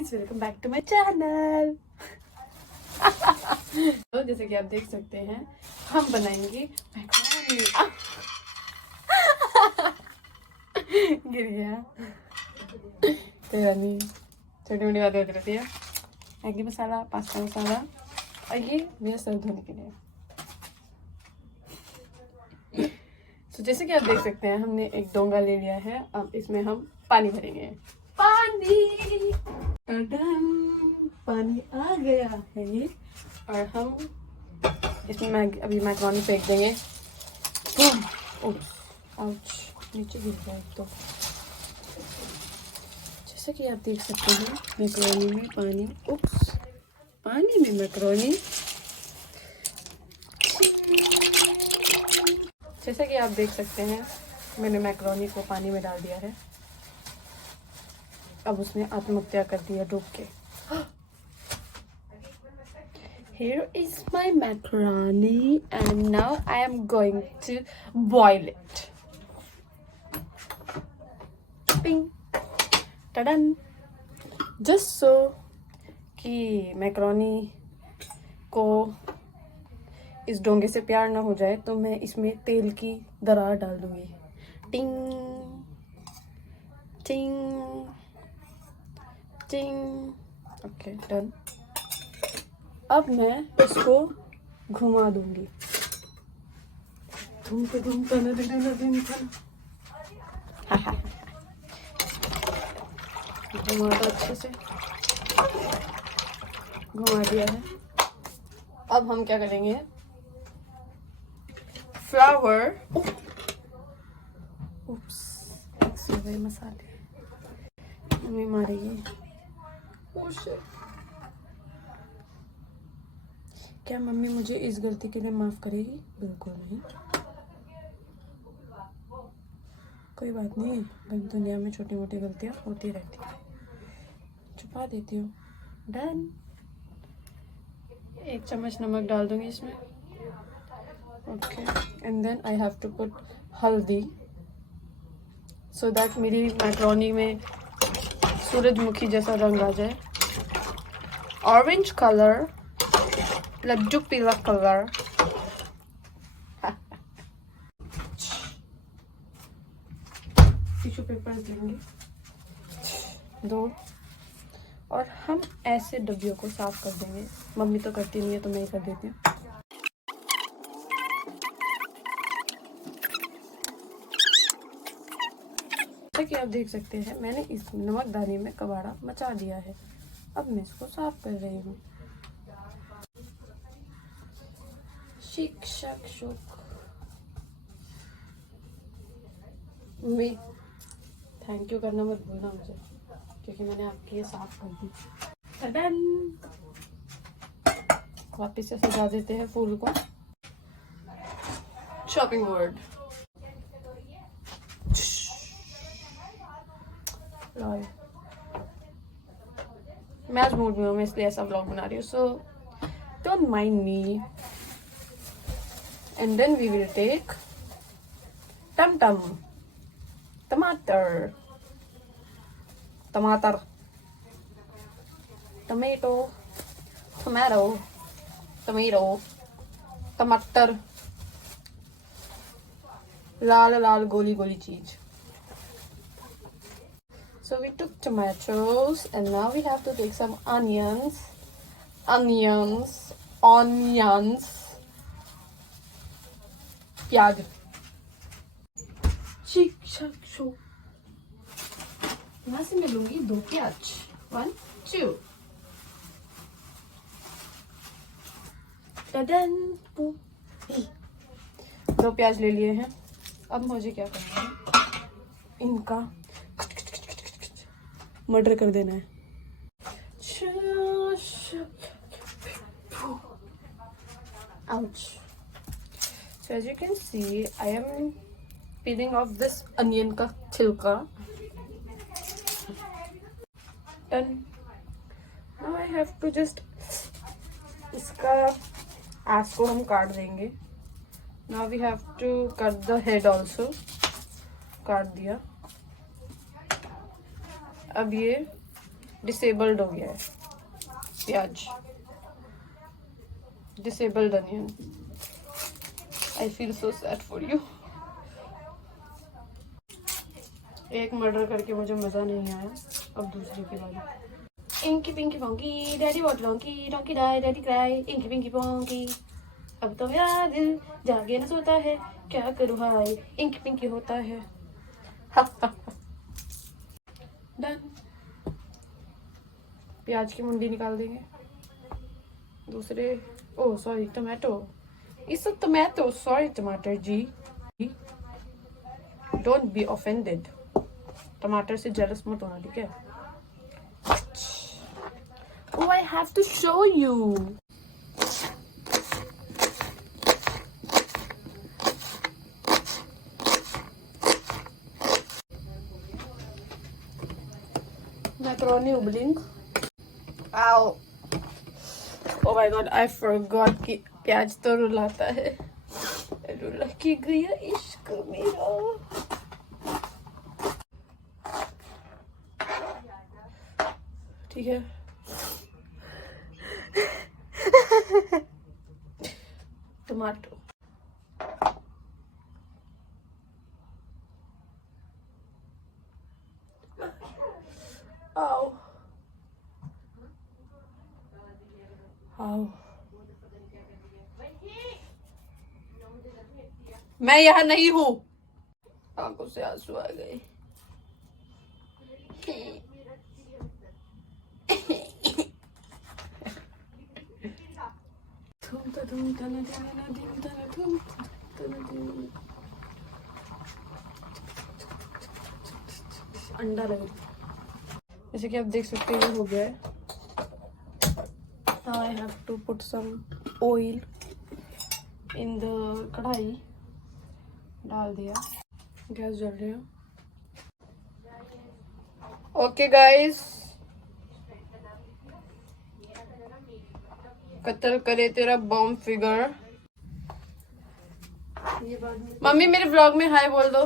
Guys, welcome back to my channel. तो जैसे कि आप देख सकते हैं, हम बनाएंगे मैक्रोनी। गिर गया। तो यानी छोटी मोटी बातें होती रहती है। मैगी मसाला, पास्ता मसाला, और ये मेरा सर धोने के लिए। तो जैसे कि आप देख सकते हैं, हमने एक डोंगा ले लिया है। अब इसमें हम पानी भरेंगे। पानी पानी आ गया है और हम इसमें अभी मैक्रोनी फेंक देंगे। आउच, नीचे गिर गया एक तो। जैसे कि आप देख सकते हैं, मैक्रोनी में पानी, पानी में मैक्रोनी। जैसे कि आप देख सकते हैं, मैंने मैक्रोनी को पानी में डाल दिया है। अब उसने आत्महत्या कर दिया डूब के। Here is my macaroni and now I am going to boil it. Ping. Ta-dan. Just so कि मैक्रोनी को इस डोंगे से प्यार ना हो जाए, तो मैं इसमें तेल की दरार डाल दूंगी। टिंग टिंग टिंग। Okay, done. अब मैं इसको घुमा दूंगी। घुमा दो अच्छे से। घुमा दिया है। अब हम क्या करेंगे, फ्लावर, मसाले मम्मी मारेगी। क्या मम्मी मुझे इस गलती के लिए माफ करेगी? बिल्कुल नहीं। कोई बात नहीं, दुनिया में छोटी मोटी गलतियां होती रहती है, छुपा देती हूँ। डन। 1 चम्मच नमक डाल दूंगी इसमें। Okay, and then I have to put haldi, so that मेरी मैक्रोनी में सूरजमुखी जैसा रंग आ जाए। ऑरेंज कलर, लड्डू पीला कलर। टिश्यू पेपर लेंगे 2, और हम ऐसे डब्बियों को साफ कर देंगे। मम्मी तो करती नहीं है, तो मैं ही कर देती हूँ। जैसा कि आप देख सकते हैं, मैंने इस नमकदानी में कबाड़ा मचा दिया है। अब मैं इसको साफ कर रही हूँ। शिक शक शुक। मम्मी, थैंक यू करना मत भूलना मुझे, क्योंकि मैंने आपके लिए साफ कर दी। वापिस से सजा देते हैं फूल को। Shopping board. मैं आज मूड में हूँ, मैं इसलिए ऐसा व्लॉग बना रही हूँ, so don't mind me. And then we will take tomato, टमाटर, लाल गोली गोली चीज। So we took tomatoes and now we have to take some onions. प्याज। यहाँ से मैं लूंगी 2 प्याज। 1 2। टडन। 2 प्याज ले लिए हैं। अब मुझे क्या करना है, इनका मर्डर कर देना है। Ouch. So as you can see, I am peeling off this onion का छिलका। Done. Now I have to just इसका ass को हम काट देंगे। Now we have to cut the head also. काट दिया। अब ये डिसेबल्ड हो गया है प्याज, disabled onion. I feel so sad for you. एक मर्डर करके मुझे मजा नहीं आया, अब दूसरे की बारी। Inky pinky ponky daddy what लॉन्की donkey die daddy cry inky pinky ponky. अब तो मेरा दिल जागे न सोता है, क्या करूँ हाय इंकी पिंकी होता है। डन। प्याज की मुंडी निकाल देंगे। दूसरे, oh sorry tomato, it's a tomato, sorry टमाटर जी, डोंट बी ऑफेंडेड। टमाटर से जेलस मत होना, ठीक है। Oh I have to show you. Macaroni उबलिंग। आओ, oh my god I forgot कि प्याज तो रुलाता है। रुला के गया इश्क मेरा। ठीक है। टमाटो, आओ आओ, मैं यहाँ नहीं हूँ। आंखों से आंसू आ गए। अंडा लग रहा, जैसे कि आप देख सकते हैं ये हो गया है। Now I have to put some oil in the कढ़ाई। डाल दिया, गैस जल रही है। ओके गाइस, कत्ल करे तेरा बॉम्ब फिगर। मम्मी मेरे व्लॉग में हाय बोल दो।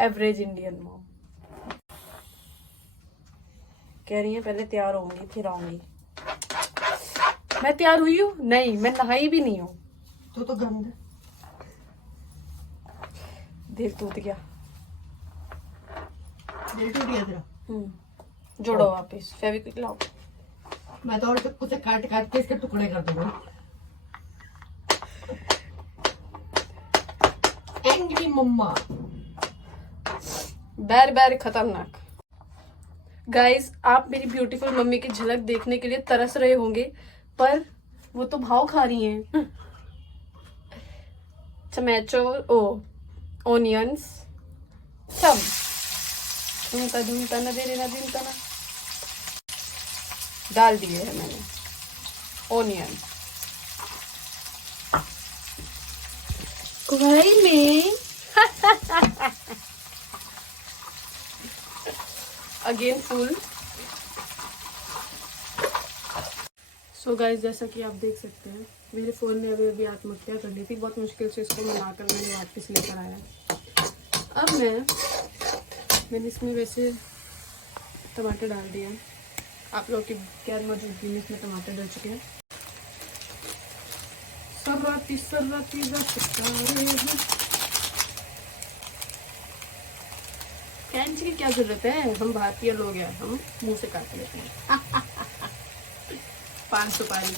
एवरेज इंडियन मॉम कह रही है पहले तैयार होंगी फिर आऊंगी। मैं तैयार हुई हूँ? नहीं, मैं नहाई भी नहीं हूँ। तो गंद दिल टूट गया। दिल टूट गया तेरा? जोड़ो वापिस, फेविक्विक लाओ। मैं तो और उसे काट काट के इसके टुकड़े कर दूंगा। एंग्री मम्मा, बैर बैर खतरनाक। गाइस, आप मेरी ब्यूटीफुल मम्मी की झलक देखने के लिए तरस रहे होंगे, पर वो तो भाव खा रही हैं। टमाटो, ओनियंस, सब धूमता न दे देना दिनता ना डाल दिए है मैंने ओनियन कढ़ाई में। Again full. सो गाइस, जैसा कि आप देख सकते हैं मेरे फ़ोन ने अभी आत्महत्या कर ली थी। बहुत मुश्किल से इसको मनाकर मैंने वापस लेकर आया। अब मैंने इसमें वैसे टमाटर डाल दिया। आप लोग की क्या मौजूदगी में इसमें टमाटर डल चुके हैं। सर्राती कैंची की क्या जरूरत है, हम भारतीय लोग हैं, हम मुंह से काट लेते हैं। पान सुपारी।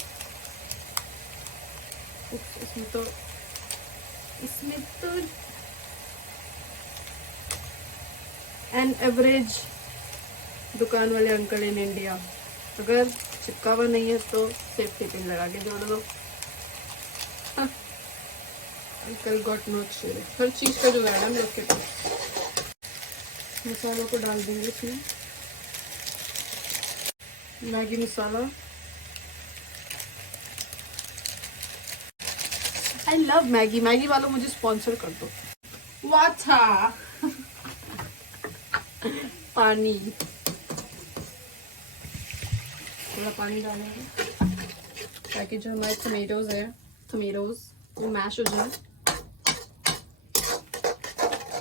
इसमें तो एन एवरेज दुकान वाले अंकल इन इंडिया, अगर चिपका हुआ नहीं है तो सेफ्टी पिन लगा के जोड़ दो। Uncle got not share. हर चीज का जो है हम लोग के पास। मसालों को डाल देंगे इसमें। Maggi masala. I love Maggi. Maggi वालों मुझे स्पॉन्सर कर दो। वाटर। पानी, थोड़ा पानी डालेंगे ताकि जो हमारे टमेटोज है वो मैश हो जाए।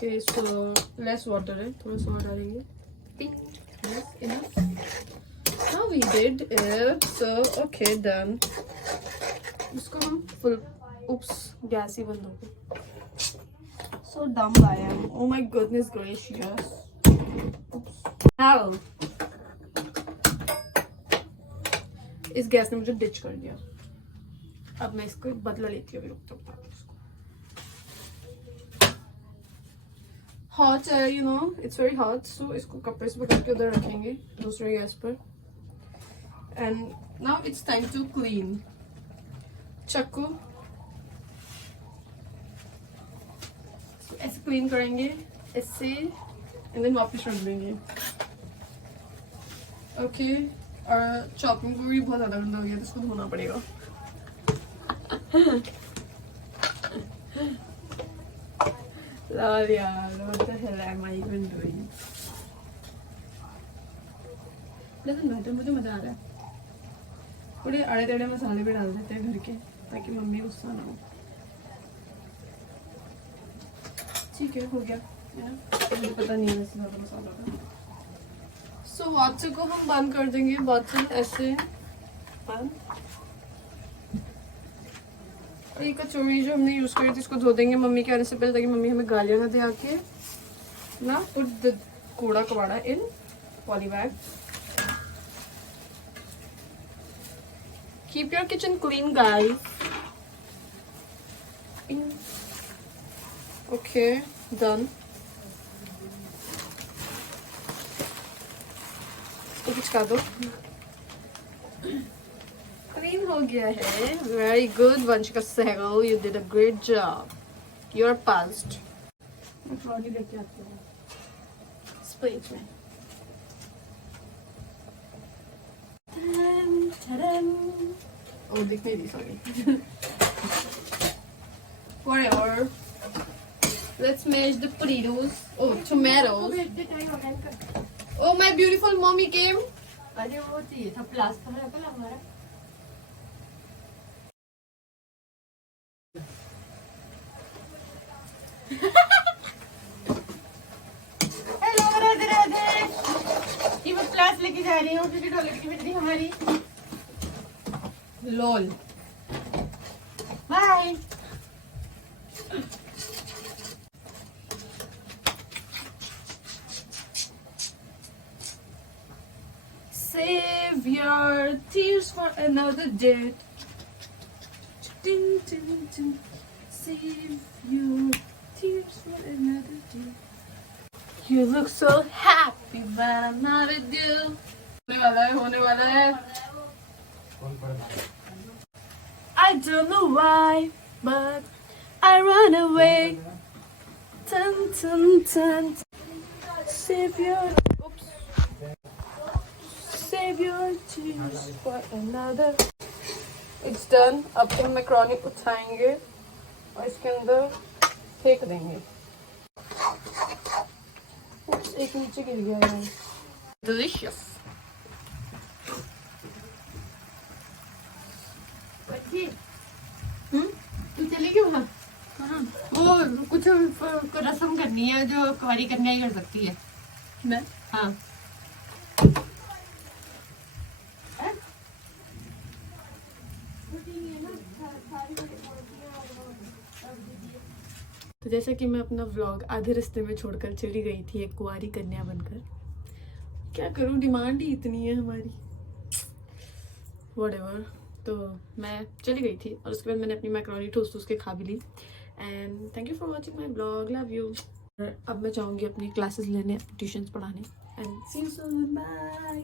ओके सो लेस वाटर है, थोड़ा सा और डालेंगे. Yes, enough. How we did it. So okay done. इसको हम full. Oops, गैस ही बंद हो गई. So dumb I am. Oh my goodness gracious. Oops. Now. इस गैस ने मुझे डिच कर दिया. अब मैं इसको बदला लेती हूँ. हॉट है, you know, it's very hot. So इसको कपड़े से पकड़ के उधर रखेंगे दूसरे गैस पर. And now it's time to clean. चाकू ऐसे क्लीन करेंगे इससे एंड देन वापस रख देंगे. ओके. और चॉपिंग को भी बहुत ज़्यादा गंदा हो गया तो इसको धोना पड़ेगा. Lol, yaar, what the hell am I even doing? Doesn't matter, मुझे मजा आ रहा है. थोड़े अड़े टेढ़े मसाले भी डाल देते हैं घर के ताकि मम्मी गुस्सा ना हो. ठीक है, हो गया. मुझे पता नहीं है वैसे ज़्यादा मसाला का. सो वाटर को हम बंद कर देंगे. वाटर ऐसे बंद. और ये कचौड़ी जो हमने यूज करी थी इसको धो देंगे मम्मी के आने से पहले ताकि मम्मी हमें गालियां ना दे आके. ना पुट द कूड़ा कबाड़ा in poly bag. Keep your kitchen clean guys. Okay done. इसको पिचका दो. क्लीन हो गया है. Very good Vanshika Sehgal, you did a great job. You are passed. मैं ट्रॉली लेके आती हूँ इस प्लेट में. ओ दिख नहीं रही, sorry. Whatever. Let's mash the potatoes. Oh, tomatoes. Oh, my beautiful mommy came. अरे वो चाहिए था प्लास्टर है कल हमारा. हेलो राधे राधे. ये मैं प्लास लेके जा रही हूँ क्योंकि टॉयलेट की बैटरी हमारी. लोल. Bye. Save your tears for another day. Ding, ding, ding. Save your tears for another day. You look so happy when I'm not with you. होने वाला है. I don't know why, but I run away. Dun, dun, dun. Save your. Save your tears for another. It's done. अब हम macaroni उठाएंगे और इसके अंदर फेंक देंगे. एक नीचे गिर गया है. Delicious. तू चलेगी वहाँ? वो कुछ रस्म करनी है जो कुंवारी कन्या ही कर सकती है. मैं? हाँ. तो जैसा कि मैं अपना व्लॉग आधे रास्ते में छोड़कर चली गई थी एक कुंवारी कन्या बनकर. क्या करूं, डिमांड ही इतनी है हमारी. व्हाटएवर. तो मैं चली गई थी और उसके बाद मैंने अपनी मैक्रोनी ठूस के खा भी ली. And thank you for watching my blog. Love you. अब मैं जाऊँगी अपनी क्लासेस लेने, ट्यूशन्स पढ़ाने. And see you soon. Bye.